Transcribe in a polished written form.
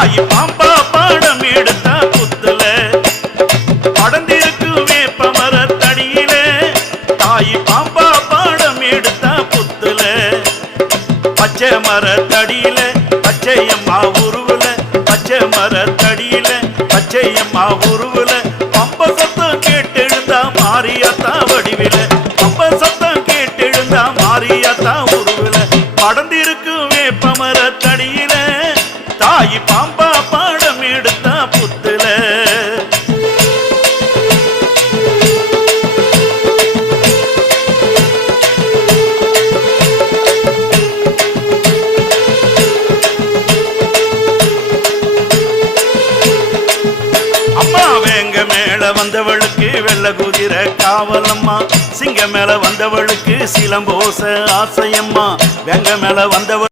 தாய் பாம்பா பாடம் எடுத்த புத்துல படந்திருக்கு வேப்ப மரத்தடியில தாய் பாம்பா பாடம் எடுத்த புத்துல பச்சை மரத்தடியில பச்சையம்மா உருவுல பச்சை மரத்தடியில பச்சையம்மா உருவுல பம்ப சத்தம் கேட்டெழுந்தா மாரியாத்தா வடிவில பம்ப சத்தம் கேட்டெழுந்தா மாரியாத்தா உருவுல படந்திருக்கு வேப்ப மரத்தடியில தாய் பாம்பா பாடம் எடுத்த புத்துல வந்தவளுக்கு வெள்ள குதிரை காவலம்மா சிங்க மேல வந்தவளுக்கு சிலம்போச ஆசையம்மா வெங்க மேல வந்தவள்